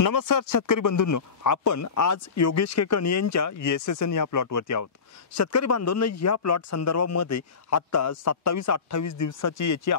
नमस्कार शेतकरी बंधूंनो, आपण आज योगेश केकणी यांच्या एसएसएन या प्लॉटवरती आहोत। शेतकरी बांधवांनो, या प्लॉट संदर्भामध्ये आता 27-28 दिवसाची याची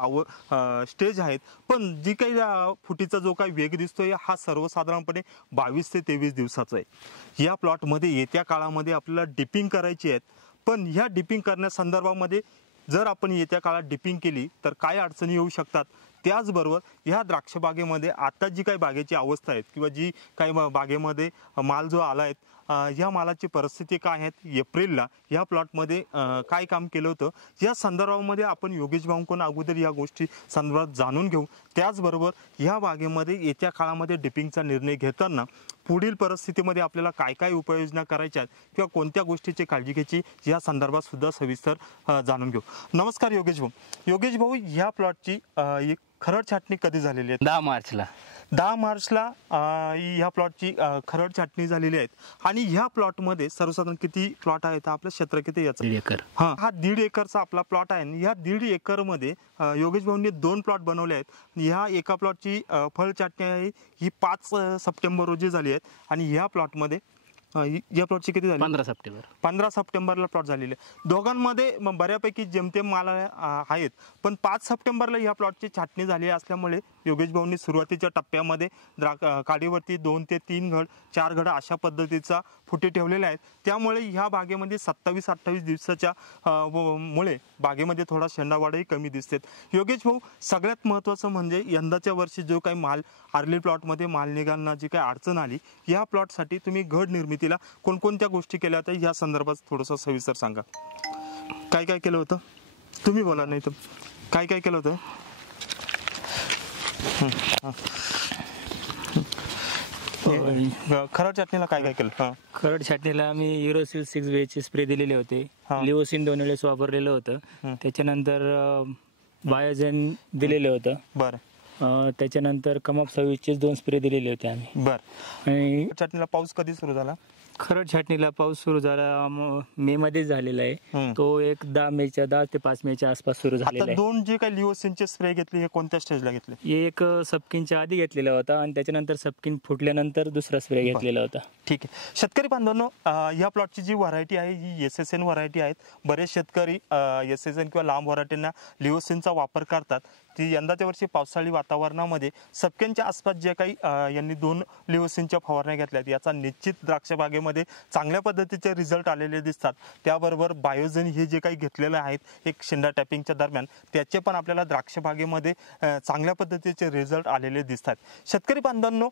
स्टेज आहेत, पण जी काही फुटीचा जो काही वेग दिसतोय हा सर्वसाधारणपणे 22 ते 23 दिवसाचा आहे। या प्लॉटमध्ये येत्या काळामध्ये आपल्याला डिपिंग करायची आहे, पण ह्या डिपिंग करण्यासंदर्भामध्ये जर आपण येत्या काळात डिपिंग केली तर काय अडचणी येऊ शकतात, त्याचबरोबर ह्या द्राक्ष बागेमध्ये आता जी काही बागेची अवस्था आहे किंवा जी काही बागेमध्ये माल जो आला आहे, ह्या मालाची परिस्थिती काय आहे, एप्रिलला ह्या प्लॉटमध्ये काय काम केलं होतं, या संदर्भामध्ये आपण योगेश भाऊंकडून अगोदर या गोष्टी संदर्भात जाणून घेऊ। त्याचबरोबर ह्या बागेमध्ये येत्या काळामध्ये डिपिंगचा निर्णय घेताना पुढील परिस्थितीमध्ये आपल्याला काय काय उपाययोजना करायच्या आहेत किंवा कोणत्या गोष्टीची काळजी घ्यायची या संदर्भात सुद्धा सविस्तर जाणून घेऊ। नमस्कार योगेश भाऊ। योगेश भाऊ, ह्या प्लॉटची एक खरड छाटणी कधी झालेली आहे? 10 मार्चला ह्या प्लॉटची खरड छाटणी झालेली आहे। आणि ह्या प्लॉटमध्ये सर्वसाधारण किती प्लॉट आहेत? आपलं क्षेत्र किती याचं? 1.5 एकर। हा 1.5 एकरचा आपला प्लॉट आहे। या 1.5 एकरमध्ये योगेश भाऊंनी 2 प्लॉट बनवले आहेत। ह्या एका प्लॉटची फळ छाटणी आहे ही 5 सप्टेंबर रोजी झाली आहे आणि ह्या प्लॉटमध्ये या प्लॉटची किती झाली? 15 सप्टेंबरला प्लॉट झालेले। दोघांमध्ये बऱ्यापैकी जेमतेम माल आहेत, पण 5 सप्टेंबरला ह्या प्लॉटची छाटणी झाली असल्यामुळे योगेश भाऊंनी सुरुवातीच्या टप्प्यामध्ये काडीवरती 2 ते 3 घड 4 घड अशा पद्धतीचा फुटे ठेवलेले आहेत। त्यामुळे ह्या बागेमध्ये 27-28 दिवसाच्या मुळे बागेमध्ये थोडा शेंडावाढही कमी दिसते। योगेश भाऊ, सगळ्यात महत्त्वाचं म्हणजे यंदाच्या वर्षी जो काही माल आर्ली प्लॉटमध्ये माल निघालना जी काही अडचण आली, या प्लॉटसाठी तुम्ही घड निर्मितीला कोणकोणत्या गोष्टी केल्या तर या संदर्भात थोडंसं सविस्तर सांगा। काय काय केलं होतं? तुम्ही बोला, नाही तर काय काय केलं होतं? खरड छाटणीला काय काय केलं? खरड छाटणीला आम्ही युरोसिल 6 चे स्प्रे दिलेले होते, लिओसिन 2 वेळेस वापरलेलं होतं, त्याच्यानंतर बायोजेन दिलेलं होतं। बरं। त्याच्यानंतर कमअप 26 चे 2 स्प्रे दिलेले होते आम्ही। बरं। आणि छाटणीला पाऊस कधी सुरू झाला? खरड छाटणीला पाऊस सुरू झाला मे मध्ये झालेला आहे, तो एक 10 ते 5 मेच्या आसपास सुरू झालेला आहे। 2 जे काही लिओसिनचे स्प्रे घेतले हे कोणत्या स्टेजला घेतले? एक सपकिनच्या आधी घेतलेला होता आणि त्याच्यानंतर सपकिन फुटल्यानंतर दुसरा स्प्रे घेतलेला होता। ठीक आहे शेतकरी बांधवांनो, या प्लॉटची जी व्हरायटी आहे ही एसएसएन व्हरायटी आहेत। बरेच शेतकरी एसएसएन किंवा लांब व्हरायटींना लिओसिनचा वापर करतात। ती यंदाच्या वर्षी पावसाळी वातावरणामध्ये सपक्यांच्या आसपास जे काही यांनी 2 लिओसिनच्या फवारण्या घेतल्यात, याचा निश्चित द्राक्ष बागेमध्ये चांगल्या पद्धतीचे रिझल्ट आलेले दिसतात। त्याबरोबर बायोजेन हे जे काही घेतलेले आहेत एक शेंडा टॅपिंगच्या दरम्यान, त्याचे पण आपल्याला द्राक्ष बागेमध्ये चांगल्या पद्धतीचे रिझल्ट आलेले दिसतात। शेतकरी बांधवांनो,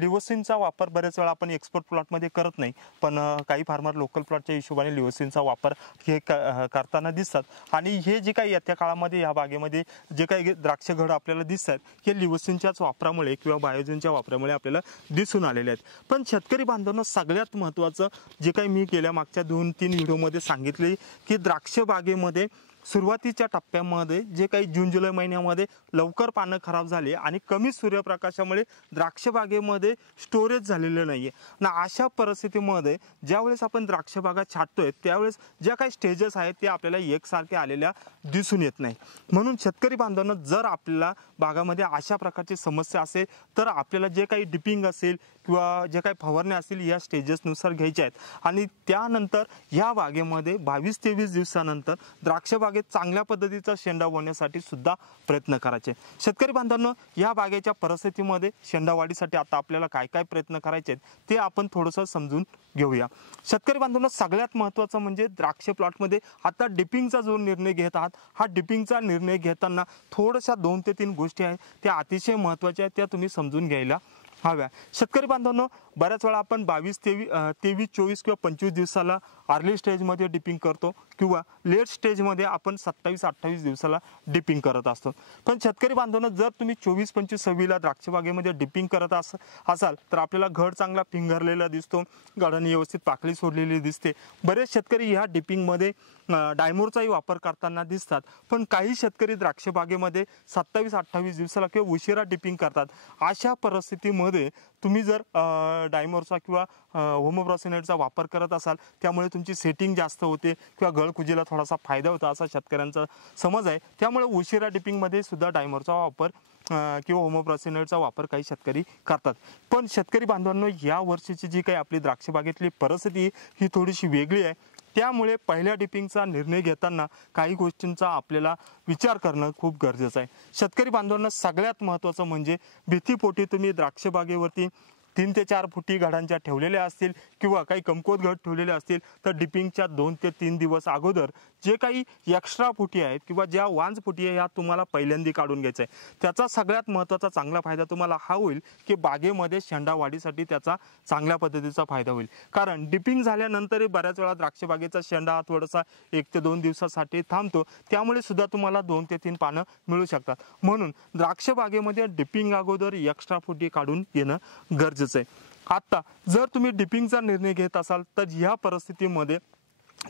लिओसिनचा वापर बरेच वेळा आपण एक्सपोर्ट प्लॉटमध्ये करत नाही, पण काही फार्मर लोकल प्लॉटच्या हिशोबाने लिओसिनचा वापर हे करताना दिसतात। आणि हे जे काही येत्या काळामध्ये या बागेमध्ये जे काही द्राक्ष घड आपल्याला दिसतात हे लिओसिनच्याच वापरामुळे किंवा बायोजेनच्या वापरामुळे आपल्याला दिसून आलेले आहेत। पण शेतकरी बांधवांनो, सगळ्यात महत्त्वाचं जे काही मी गेल्या मागच्या 2-3 व्हिडिओमध्ये सांगितले की द्राक्ष बागेमध्ये सुरुवातीच्या टप्प्यामध्ये जे काही जून-जुलै महिन्यामध्ये लवकर पानं खराब झाली आणि कमी सूर्यप्रकाशामुळे द्राक्ष बागेमध्ये स्टोरेज झालेलं नाहीये ना, अशा परिस्थितीमध्ये ज्यावेळेस आपण द्राक्ष बागा छाटतोय त्यावेळेस ज्या काही स्टेजेस आहेत ते आपल्याला एकसारखे आलेल्या दिसून येत नाही। म्हणून शेतकरी बांधवांनो, जर आपल्याला बागामध्ये अशा प्रकारची समस्या असेल तर आपल्याला जे काही डिपिंग असेल किंवा जे काही फवारण्या असतील या स्टेजेसनुसार घ्यायच्या आहेत आणि त्यानंतर या बागेमध्ये 22-23 दिवसानंतर द्राक्ष चांगल्या पद्धतीचा शेंडा होण्यासाठी सुद्धा प्रयत्न करायचे। शेतकरी बांधवांनो, या बागेच्या परिस्थितीमध्ये शेंडावाढीसाठी आता आपल्याला काय काय प्रयत्न करायचे ते आपण थोडंसं समजून घेऊया। शेतकरी बांधवांनो, सगळ्यात महत्त्वाचं म्हणजे द्राक्ष प्लॉटमध्ये आता डिपिंगचा जो निर्णय घेत आहात, हा डिपिंगचा निर्णय घेताना थोड्याशा 2 ते 3 गोष्टी आहेत त्या अतिशय महत्त्वाच्या आहेत, त्या तुम्ही समजून घ्यायला हव्या। शेतकरी बांधवांनो, बऱ्याच वेळा आपण 22, 23, 24 किंवा 25 दिवसाला अर्ली स्टेजमध्ये डिपिंग करतो किंवा लेट स्टेजमध्ये आपण 27-28 दिवसाला डिपिंग करत असतो। पण शेतकरी बांधवांनो, जर तुम्ही 24, 25, 26ला द्राक्ष बागेमध्ये डिपिंग करत असाल तर आपल्याला घड चांगला पिंगरलेला दिसतो, घडाने व्यवस्थित पाकळी सोडलेली दिसते। बरेच शेतकरी ह्या डिपिंगमध्ये डायमोरचाही वापर करताना दिसतात, पण काही शेतकरी द्राक्ष बागेमध्ये 27-28 दिवसाला किंवा उशिरा डिपिंग करतात। अशा परिस्थितीमध्ये तुम्ही जर डायमोरचा किंवा होमोप्रॉसिनेटचा वापर करत असाल त्यामुळे तुमची सेटिंग जास्त होते किंवा गळकुजीला थोडासा फायदा होता असा शेतकऱ्यांचा समज आहे। त्यामुळे उशिरा डिपिंगमध्ये सुद्धा डायमोरचा वापर किंवा होमोप्रॉसिनोइडचा वापर काही शेतकरी करतात. पण शेतकरी बांधवांनो, या वर्षीची जी काही आपली द्राक्ष बागेतली परिस्थिती ही थोडीशी वेगळी आहे. त्यामुळे पहिल्या डिपिंगचा निर्णय घेताना काही गोष्टींचा आपल्याला विचार करणं खूप गरजेचं आहे. शेतकरी बांधवांना सगळ्यात महत्त्वाचं म्हणजे भीतीपोटी तुम्ही द्राक्ष बागेवरती 3 ते 4 फुटी घडांच्या ठेवलेल्या असतील किंवा काही कमकुवत घड ठेवलेले असतील तर डिपिंगच्या 2 ते 3 दिवस अगोदर जे काही एक्स्ट्रा फुटी आहेत किंवा ज्या वांज फुटी आहे ह्या तुम्हाला पहिल्यांदा काढून घ्यायचं आहे. त्याचा सगळ्यात महत्त्वाचा चांगला फायदा तुम्हाला हा होईल की बागेमध्ये शेंडा वाढीसाठी त्याचा चांगल्या पद्धतीचा फायदा होईल. कारण डिपिंग झाल्यानंतरही बऱ्याच वेळा द्राक्ष बागेचा शेंडा हा थोडासा 1 ते 2 दिवसासाठी थांबतो. त्यामुळे सुद्धा तुम्हाला 2 ते 3 पानं मिळू शकतात. म्हणून द्राक्ष बागेमध्ये डिपिंग अगोदर एक्स्ट्रा फुटी काढून घेणं गरजेचं आहे. आता जर तुम्ही डिपिंगचा निर्णय घेत असाल तर ह्या परिस्थितीमध्ये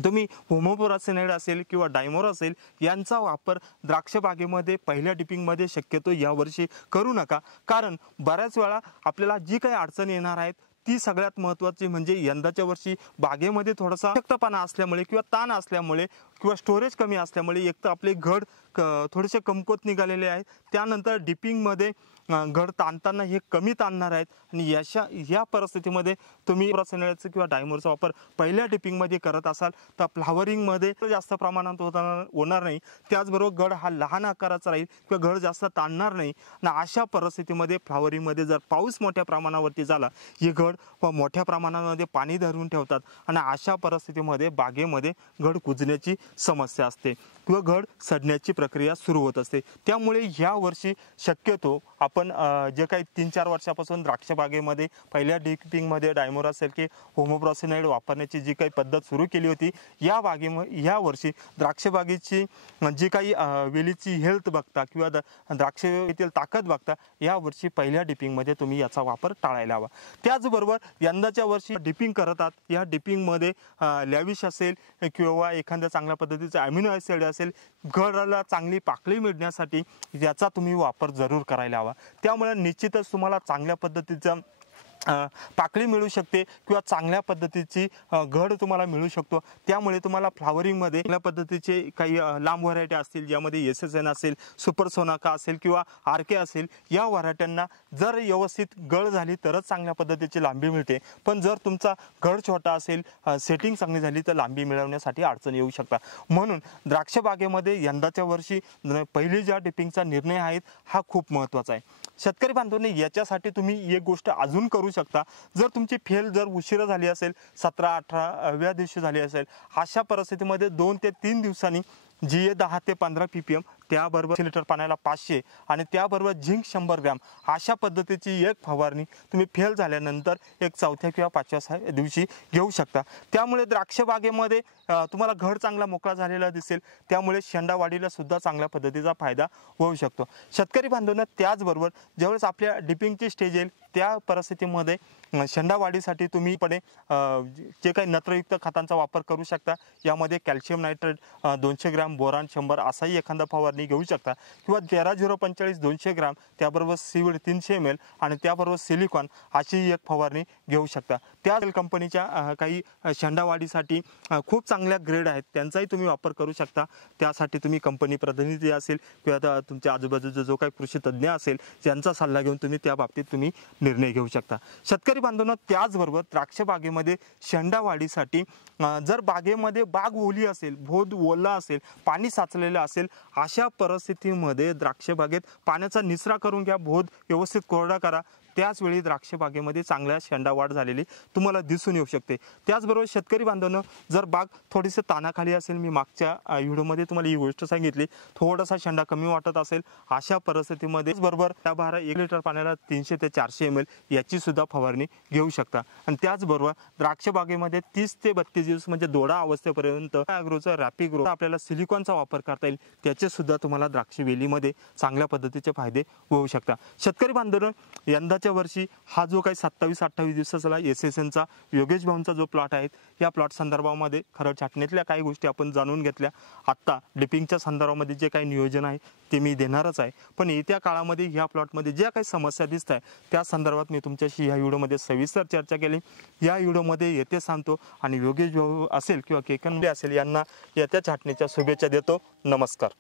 तुम्ही होमोप्रॉसिनोइड असेल किंवा डायमोर असेल यांचा वापर द्राक्ष बागेमध्ये पहिल्या डिपिंगमध्ये शक्यतो यावर्षी करू नका. कारण बऱ्याच वेळा आपल्याला जी काही अडचण येणार आहेत ती सगळ्यात महत्त्वाची म्हणजे यंदाच्या वर्षी बागेमध्ये थोडासा अशक्तपणा असल्यामुळे किंवा ताण असल्यामुळे किंवा स्टोरेज कमी असल्यामुळे एक तर आपले घड थोडेसे कमकुवत निघालेले आहेत. त्यानंतर डिपिंगमध्ये घड ताणताना हे कमी ताणणार आहेत आणि या परिस्थितीमध्ये तुम्ही प्रॉसिनोइडचा किंवा डायमोरचा वापर पहिल्या डिपिंगमध्ये करत असाल तर फ्लावरिंगमध्ये जास्त प्रमाणात होणार नाही. त्याचबरोबर घड हा लहान आकाराचा राहील किंवा घड जास्त ताणणार नाही. आणि अशा परिस्थितीमध्ये फ्लावरिंगमध्ये जर पाऊस मोठ्या प्रमाणावरती झाला हे घड मोठ्या प्रमाणामध्ये पाणी धरून ठेवतात आणि अशा परिस्थितीमध्ये बागेमध्ये घड कुजण्याची समस्या असते किंवा घड सडण्याची प्रक्रिया सुरू होत असते. त्यामुळे ह्या वर्षी शक्यतो आपण जे काही 3-4 वर्षापासून द्राक्ष बागेमध्ये पहिल्या डिपिंगमध्ये डायमोर असेल की होमोप्रॉसिनोइड वापरण्याची जी काही पद्धत सुरू केली होती या वर्षी द्राक्ष बागेची जी काही वेलीची हेल्थ बघता किंवा द्राक्ष येथील ताकद बघता या वर्षी पहिल्या डिपिंगमध्ये तुम्ही याचा वापर टाळायला हवा. त्याचबरोबर यंदाच्या वर्षी डिपिंग करतात या डिपिंगमध्ये लॅविश असेल किंवा एखाद्या चांगल्या पद्धतीचा अमिनो ॲसिड असेल घडाला चांगली पाकळी मिळण्यासाठी याचा तुम्ही वापर जरूर करायला हवा. त्यामुळे निश्चितच तुम्हाला चांगल्या पद्धतीचा पाकळी मिळू शकते किंवा चांगल्या पद्धतीची घड तुम्हाला मिळू शकतो. त्यामुळे तुम्हाला फ्लावरिंगमध्ये चांगल्या पद्धतीचे काही लांब व्हरायटी असतील ज्यामध्ये SSN असेल, सुपर सोनाका असेल किंवा RK असेल या व्हरायट्यांना जर व्यवस्थित गळ झाली तरच चांगल्या पद्धतीची लांबी मिळते. पण जर तुमचा घड छोटा असेल, सेटिंग चांगली झाली तर लांबी मिळवण्यासाठी अडचण येऊ शकता. म्हणून द्राक्ष बागेमध्ये यंदाच्या वर्षी पहिली ज्या डिपिंगचा निर्णय आहे हा खूप महत्त्वाचा आहे. शेतकरी बांधवांनी याच्यासाठी तुम्ही एक गोष्ट अजून करू शकता. जर तुमची फेल जर उशिरा झाली असेल 17-18व्या दिवशी झाली असेल अशा परिस्थितीमध्ये 2 ते 3 दिवसांनी GA 10 ते 15 ppm त्याबरोबर लिटर पाण्याला 500 आणि त्याबरोबर झिंक 100 ग्रॅम अशा पद्धतीची एक फवारणी तुम्ही फेल झाल्यानंतर एक 4थ्या किंवा 5व्या दिवशी घेऊ शकता. त्यामुळे द्राक्ष बागेमध्ये तुम्हाला घड चांगला मोकळा झालेला दिसेल. त्यामुळे शेंडा वाढीला सुद्धा चांगल्या पद्धतीचा फायदा होऊ शकतो. शेतकरी बांधवांना त्याचबरोबर ज्यावेळेस आपल्या डिपिंगची स्टेज येईल त्या परिस्थितीमध्ये शेंडा वाढीसाठी तुम्ही जे काही नत्रयुक्त खतांचा वापर करू शकता. यामध्ये कॅल्शियम नायट्रेट 200 ग्रॅम, बोरान 100 असाही एखादा फवारणी घेऊ शकता किंवा 13-045 200 ग्रॅम त्याबरोबर सीवीड 300 ml आणि त्याबरोबर सिलिकॉन अशी एक फवारणी घेऊ शकता. त्या कंपनीच्या काही शेंडा वाढीसाठी खूप चांगल्या ग्रेड आहेत त्यांचाही तुम्ही वापर करू शकता. त्यासाठी तुम्ही कंपनी प्रतिनिधी असेल किंवा तुमच्या आजूबाजूचा जो काही कृषी तज्ज्ञ असेल त्यांचा सल्ला घेऊन तुम्ही त्या बाबतीत तुम्ही निर्णय घेऊ शकता. शेतकरी बांधवांना त्याचबरोबर द्राक्ष बागेमध्ये शेंडा वाढीसाठी जर बागेमध्ये बाग ओली असेल, भोद ओला असेल, पाणी साचलेलं असेल अशा परिस्थितीमध्ये द्राक्ष बागेत पाण्याचा निचरा करून घ्या. भोद व्यवस्थित कोरडा करा. त्याचवेळी द्राक्ष बागेमध्ये चांगल्या शेंडा वाढ झालेली तुम्हाला दिसून येऊ शकते. त्याचबरोबर शेतकरी बांधवांनो जर बाग थोडीशी तानाखाली असेल, मी मागच्या व्हिडिओमध्ये तुम्हाला ही गोष्ट सांगितली, थोडासा शेंडा कमी वाटत असेल अशा परिस्थितीमध्ये बरोबर त्या 1 लिटर पाण्याला 300 ते 400 ml याची सुद्धा फवारणी घेऊ शकता. आणि त्याचबरोबर द्राक्ष बागेमध्ये 30 ते 32 दिवस म्हणजे दोडा अवस्थेपर्यंत ॲग्रोचा रॅपिड ग्रोथ आपल्याला सिलिकॉनचा वापर करता येईल. त्याचे सुद्धा तुम्हाला द्राक्ष वेलीमध्ये चांगल्या पद्धतीचे फायदे होऊ शकतात. शेतकरी बांधवांनो यंदाच्या वर्षी हा जो काही 27-28 दिवसाचा SSNचा योगेश भाऊंचा जो प्लॉट आहे या प्लॉट संदर्भामध्ये खरं छाटणीतल्या काही गोष्टी आपण जाणून घेतल्या. आत्ता डिपिंगच्या संदर्भामध्ये जे काही नियोजन आहे ते मी देणारच आहे. पण येत्या काळामध्ये ह्या प्लॉटमध्ये ज्या काही समस्या दिसत आहे त्या संदर्भात मी तुमच्याशी ह्या व्हिडिओमध्ये सविस्तर चर्चा केली. या व्हिडिओमध्ये येथे सांगतो आणि योगेश भाऊ असेल किंवा केकन असेल यांना येत्या छाटणीच्या शुभेच्छा देतो. नमस्कार.